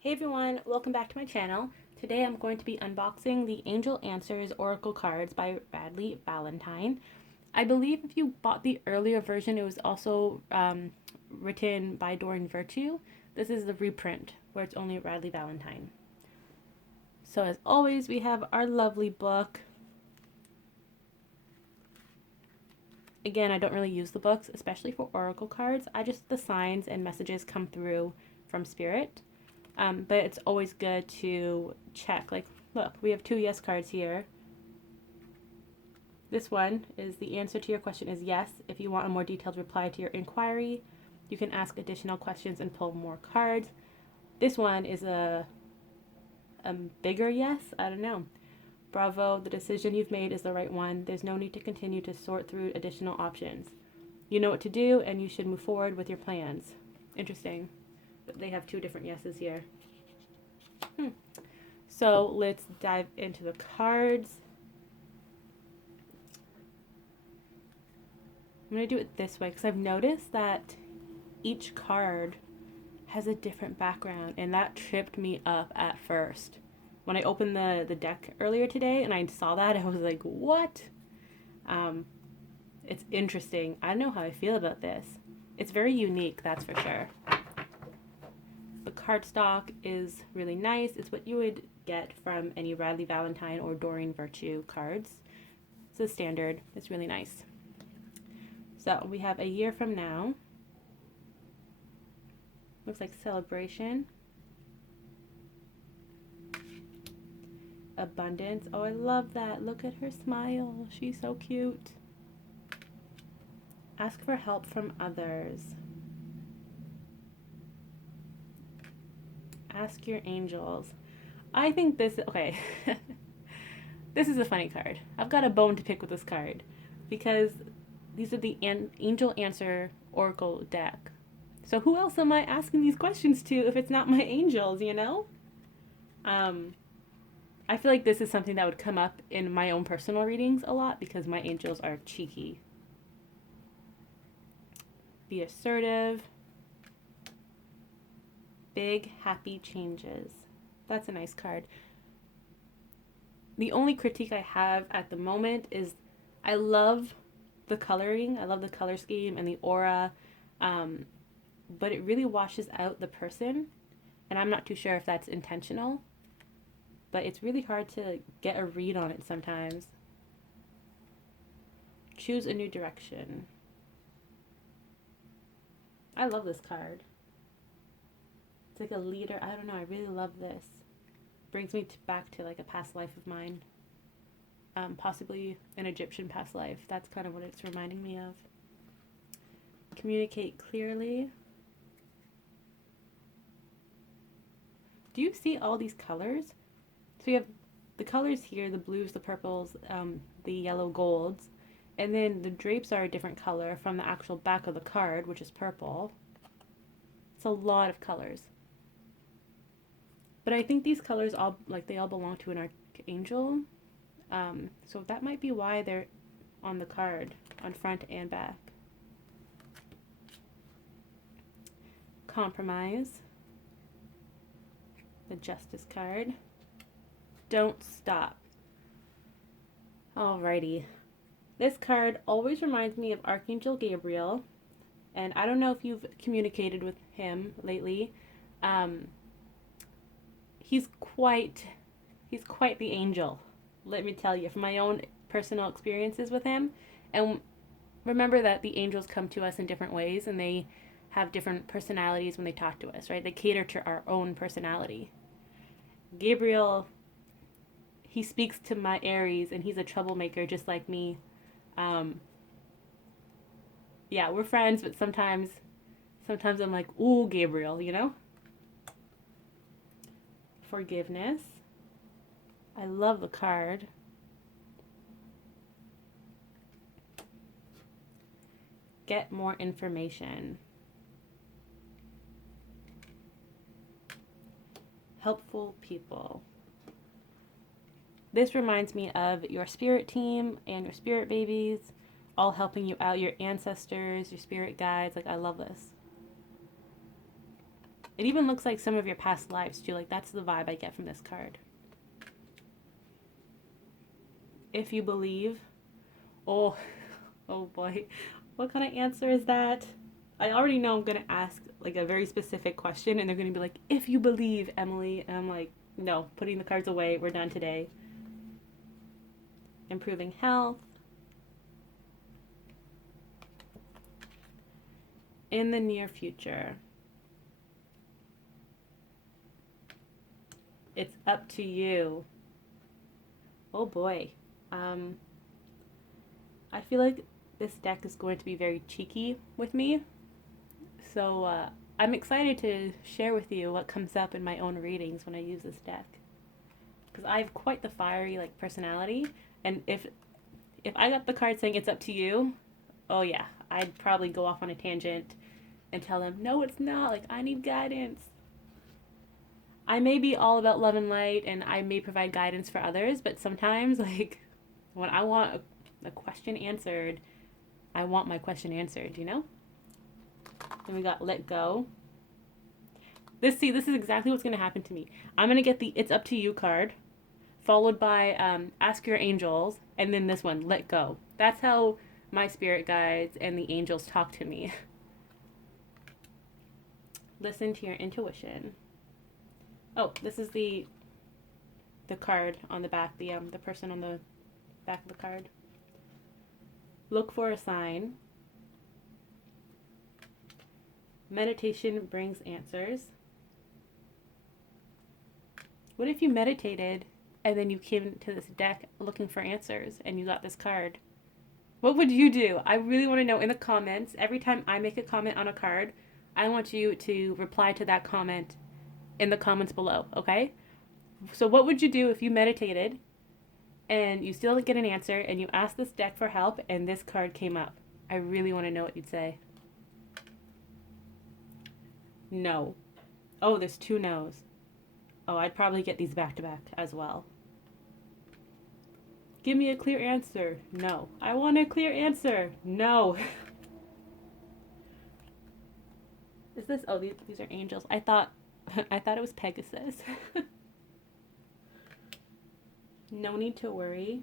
Hey everyone, welcome back to my channel. Today I'm going to be unboxing the Angel Answers Oracle cards by Radleigh Valentine. I believe if you bought the earlier version, it was also written by Doreen Virtue. This is the reprint where it's only Radleigh Valentine. So as always, we have our lovely book. Again, I don't really use the books, especially for Oracle cards. The signs and messages come through from Spirit. But it's always good to check. Like, look, we have 2 yes cards here. This one is the answer to your question is yes. If you want a more detailed reply to your inquiry, you can ask additional questions and pull more cards. This one is a bigger yes. I don't know. Bravo, the decision you've made is the right one. There's no need to continue to sort through additional options. You know what to do, and you should move forward with your plans. Interesting. They have 2 different yeses here. So let's dive into the cards. I'm going to do it this way because I've noticed that each card has a different background, and that tripped me up at first. When I opened the deck earlier today and I saw that, I was like, what? It's interesting. I don't know how I feel about this. It's very unique, that's for sure. The cardstock is really nice. It's what you would get from any Radleigh Valentine or Doreen Virtue cards. It's a standard. It's really nice. So we have a year from now. Looks like celebration. Abundance. Oh, I love that. Look at her smile. She's so cute. Ask for help from others. Ask your angels. I think this, okay. This is a funny card. I've got a bone to pick with this card because these are the Angel Answer Oracle deck. So who else am I asking these questions to if it's not my angels, you know? I feel like this is something that would come up in my own personal readings a lot because my angels are cheeky. Be assertive. Big happy changes. That's a nice card. The only critique I have at the moment is I love the coloring. I love the color scheme and the aura. But it really washes out the person. And I'm not too sure if that's intentional. But it's really hard to get a read on it sometimes. Choose a new direction. I love this card. It's like a leader. I don't know. I really love this. Brings me back to like a past life of mine. Possibly an Egyptian past life. That's kind of what it's reminding me of. Communicate clearly. Do you see all these colors? So you have the colors here, the blues, the purples, the yellow golds, and then the drapes are a different color from the actual back of the card, which is purple. It's a lot of colors. But I think these colors they all belong to an archangel. So that might be why they're on the card, on front and back. Compromise. The Justice card. Don't stop. Alrighty. This card always reminds me of Archangel Gabriel, and I don't know if you've communicated with him lately. He's quite the angel. Let me tell you, from my own personal experiences with him. And remember that the angels come to us in different ways, and they have different personalities when they talk to us, right? They cater to our own personality. Gabriel, he speaks to my Aries, and he's a troublemaker just like me. Yeah, we're friends, but sometimes I'm like, ooh, Gabriel, you know? Forgiveness. I love the card. Get more information. Helpful people. This reminds me of your spirit team and your spirit babies all helping you out, your ancestors, your spirit guides. Like, I love this. It even looks like some of your past lives too. Like, that's the vibe I get from this card. If you believe. Oh, oh boy. What kind of answer is that? I already know I'm going to ask like a very specific question and they're going to be like, if you believe, Emily. And I'm like, no, putting the cards away. We're done today. Improving health. In the near future. It's up to you. Oh boy. I feel like this deck is going to be very cheeky with me. So I'm excited to share with you what comes up in my own readings when I use this deck. Because I have quite the fiery like personality, and if I got the card saying it's up to you, oh yeah, I'd probably go off on a tangent and tell them, no, it's not. Like, I need guidance. I may be all about love and light, and I may provide guidance for others, but sometimes, like, when I want a question answered, I want my question answered, you know? Then we got let go. This is exactly what's going to happen to me. I'm going to get the it's up to you card, followed by ask your angels, and then this one, let go. That's how my spirit guides and the angels talk to me. Listen to your intuition. Oh, this is the card on the back, the person on the back of the card. Look for a sign. Meditation brings answers. What if you meditated and then you came to this deck looking for answers and you got this card? What would you do? I really want to know in the comments. Every time I make a comment on a card, I want you to reply to that comment in the comments below, okay? So what would you do if you meditated and you still didn't get an answer and you asked this deck for help and this card came up? I really want to know what you'd say. No. Oh, there's 2 no's. Oh, I'd probably get these back to back as well. Give me a clear answer. No. I want a clear answer. No. Is this? Oh, these are angels. I thought it was Pegasus. No need to worry.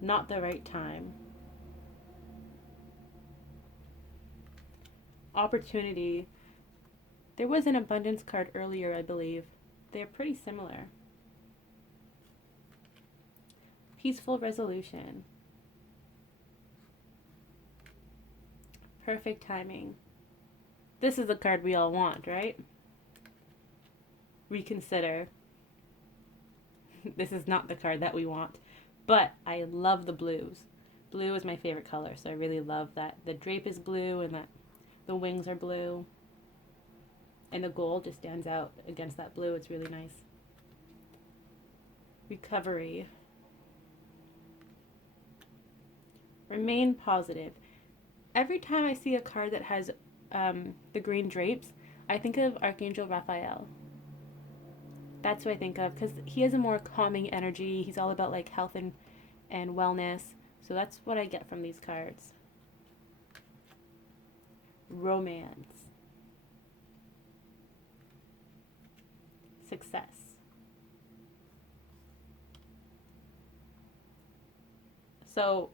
Not the right time. Opportunity. There was an abundance card earlier, I believe. They're pretty similar. Peaceful resolution. Perfect timing. This is the card we all want, right? Reconsider. This is not the card that we want. But I love the blues. Blue is my favorite color, so I really love that the drape is blue and that the wings are blue. And the gold just stands out against that blue. It's really nice. Recovery. Remain positive. Every time I see a card that has the green drapes, I think of Archangel Raphael. That's what I think of, because he has a more calming energy. He's all about like health and wellness. So that's what I get from these cards. Romance. Success. So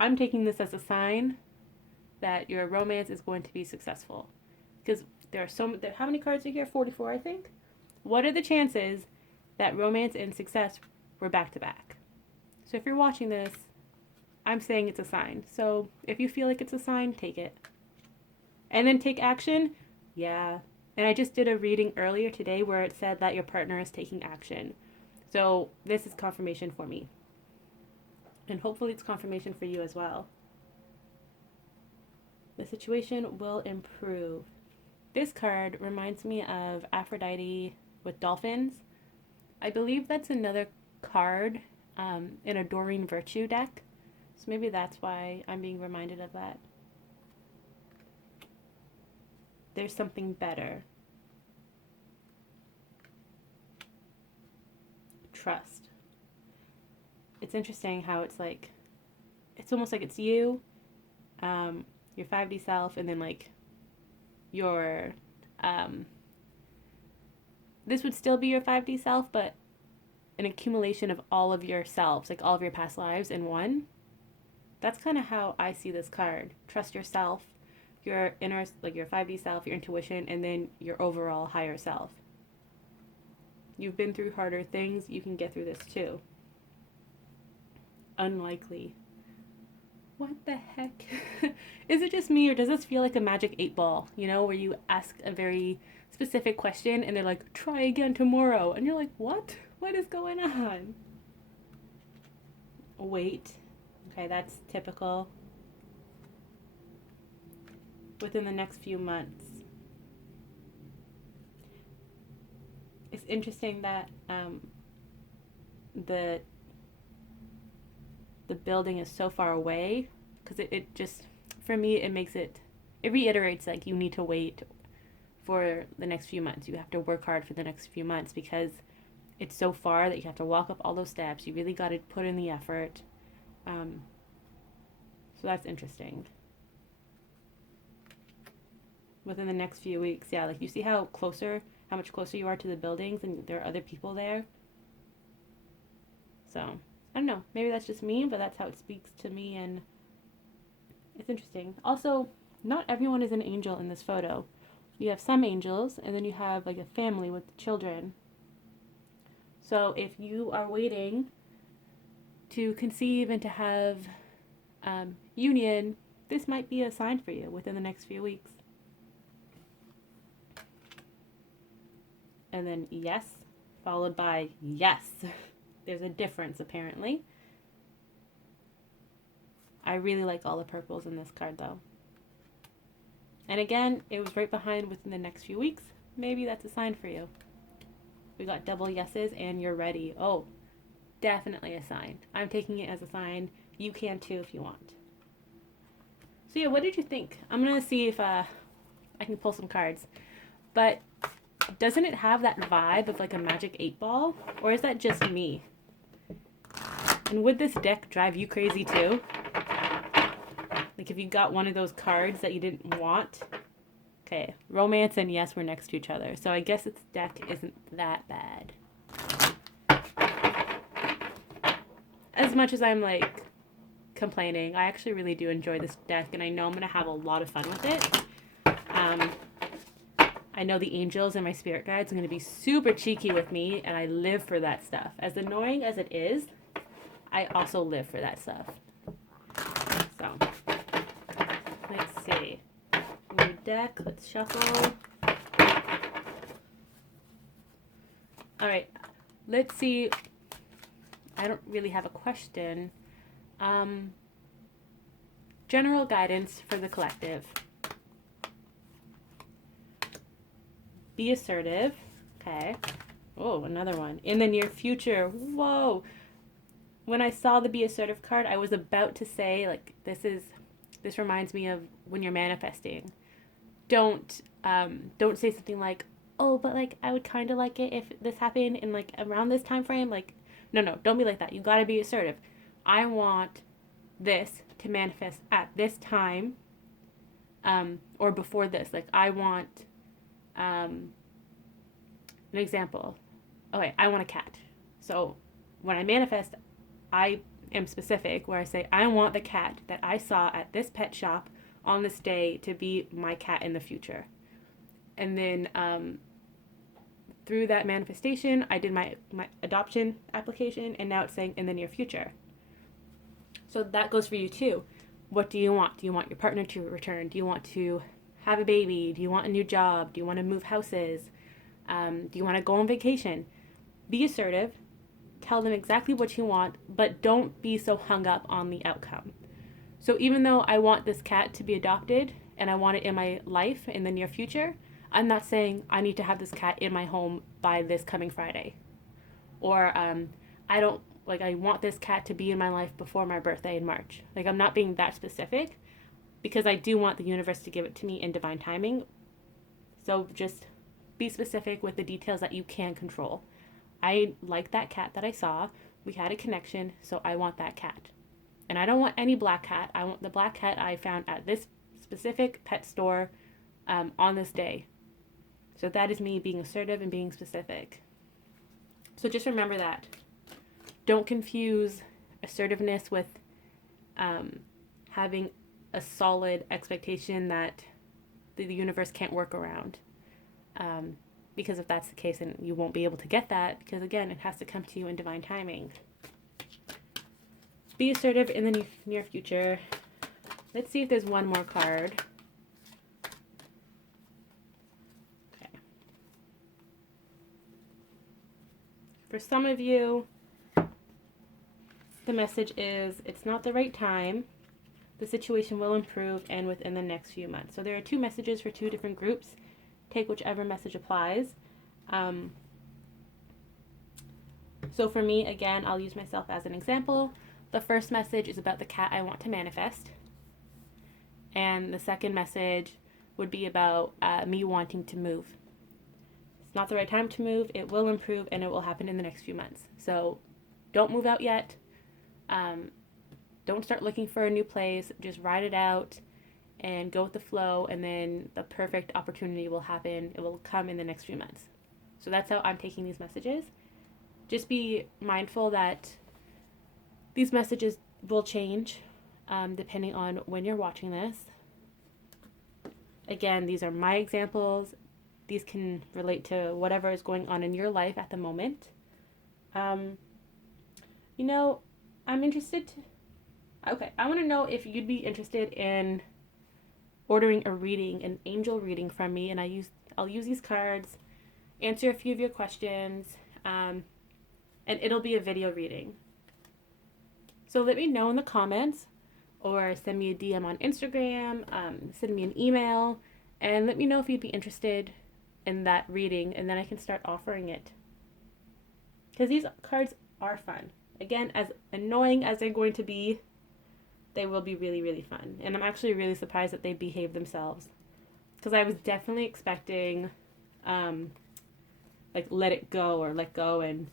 I'm taking this as a sign that your romance is going to be successful. Because there are how many cards are here? 44, I think. What are the chances that romance and success were back to back? So if you're watching this, I'm saying it's a sign. So if you feel like it's a sign, take it. And then take action. Yeah. And I just did a reading earlier today where it said that your partner is taking action. So this is confirmation for me. And hopefully it's confirmation for you as well. The situation will improve. This card reminds me of Aphrodite with dolphins. I believe that's another card in a Doreen Virtue deck. So maybe that's why I'm being reminded of that. There's something better. Trust. It's interesting how it's like, it's almost like it's you. your 5D self, and then like your this would still be your 5D self, but an accumulation of all of your selves, like all of your past lives in one. That's kind of how I see this card. Trust yourself, your inner, like your 5D self, your intuition, and then your overall higher self. You've been through harder things, you can get through this too. Unlikely. What the heck? Is it just me, or does this feel like a magic 8-ball? You know, where you ask a very specific question and they're like, try again tomorrow. And you're like, what? What is going on? Wait. Okay, that's typical. Within the next few months. It's interesting that the building is so far away, because it just, for me, it reiterates like you need to wait for the next few months. You have to work hard for the next few months because it's so far that you have to walk up all those steps. You really got to put in the effort. So that's interesting. Within the next few weeks, yeah, like you see how much closer you are to the buildings, and there are other people there. So I don't know, maybe that's just me, but that's how it speaks to me, and it's interesting. Also, not everyone is an angel in this photo. You have some angels, and then you have like a family with children. So if you are waiting to conceive and to have union, this might be a sign for you within the next few weeks. And then yes, followed by yes. There's a difference apparently. I really like all the purples in this card though. And again, it was right behind within the next few weeks. Maybe that's a sign for you. We got double yeses and you're ready. Oh, definitely a sign. I'm taking it as a sign. You can too if you want. So yeah, what did you think? I'm going to see if I can pull some cards. But doesn't it have that vibe of like a magic 8-ball? Or is that just me? And would this deck drive you crazy too? Like if you got one of those cards that you didn't want. Okay, romance and yes were next to each other. So I guess this deck isn't that bad. As much as I'm like complaining, I actually really do enjoy this deck, and I know I'm going to have a lot of fun with it. I know the angels and my spirit guides are going to be super cheeky with me, and I live for that stuff. As annoying as it is, I also live for that stuff. So, let's see. New deck, let's shuffle. Alright, let's see. I don't really have a question. General guidance for the collective. Be assertive. Okay. Oh, another one. In the near future. Whoa. When I saw the be assertive card, I was about to say, like, this reminds me of when you're manifesting. Don't say something like, oh, but like I would kind of like it if this happened in like around this time frame. Like, no, don't be like that. You gotta be assertive. I want this to manifest at this time, or before this. Like, I want, an example. Okay, I want a cat. So when I manifest, I am specific where I say, I want the cat that I saw at this pet shop on this day to be my cat in the future. And then through that manifestation, I did my adoption application, and now it's saying in the near future. So that goes for you too. What do you want? Do you want your partner to return? Do you want to have a baby? Do you want a new job? Do you want to move houses? Do you want to go on vacation? Be assertive. Tell them exactly what you want, but don't be so hung up on the outcome. So even though I want this cat to be adopted and I want it in my life in the near future, I'm not saying I need to have this cat in my home by this coming Friday. Or I want this cat to be in my life before my birthday in March. Like, I'm not being that specific because I do want the universe to give it to me in divine timing. So just be specific with the details that you can control. I like that cat that I saw. We had a connection, so I want that cat. And I don't want any black cat. I want the black cat I found at this specific pet store on this day. So that is me being assertive and being specific. So just remember that. Don't confuse assertiveness with having a solid expectation that the universe can't work around. Because if that's the case, then you won't be able to get that, because again, it has to come to you in divine timing. Be assertive in the near future. Let's see if there's one more card. Okay. For some of you, the message is, it's not the right time. The situation will improve and within the next few months. So there are 2 messages for 2 different groups. Take whichever message applies. So for me, again, I'll use myself as an example. The first message is about the cat I want to manifest. And the second message would be about me wanting to move. It's not the right time to move. It will improve and it will happen in the next few months. So don't move out yet. Don't start looking for a new place. Just ride it out and go with the flow, and then the perfect opportunity will happen. It will come in the next few months. So that's how I'm taking these messages. Just be mindful that these messages will change depending on when you're watching this. Again, these are my examples. These can relate to whatever is going on in your life at the moment. I'm interested I want to know if you'd be interested in ordering a reading, an angel reading from me, and I'll use these cards, answer a few of your questions, and it'll be a video reading. So let me know in the comments, or send me a DM on Instagram, send me an email, and let me know if you'd be interested in that reading, and then I can start offering it. Because these cards are fun. Again, as annoying as they're going to be, they will be really, really fun. And I'm actually really surprised that they behave themselves. Because I was definitely expecting, let it go or let go and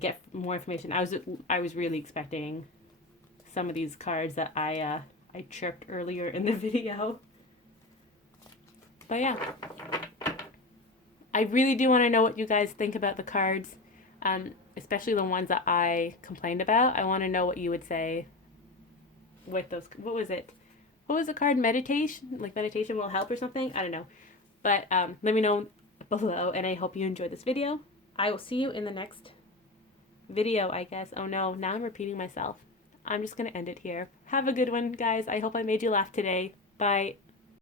get more information. I was really expecting some of these cards that I chirped earlier in the video. But yeah. I really do want to know what you guys think about the cards, especially the ones that I complained about. I want to know what you would say with those. What was it? What was the card? Meditation? Like meditation will help or something? I don't know. But let me know below, and I hope you enjoyed this video. I will see you in the next video, I guess. Oh no, now I'm repeating myself. I'm just going to end it here. Have a good one, guys. I hope I made you laugh today. Bye.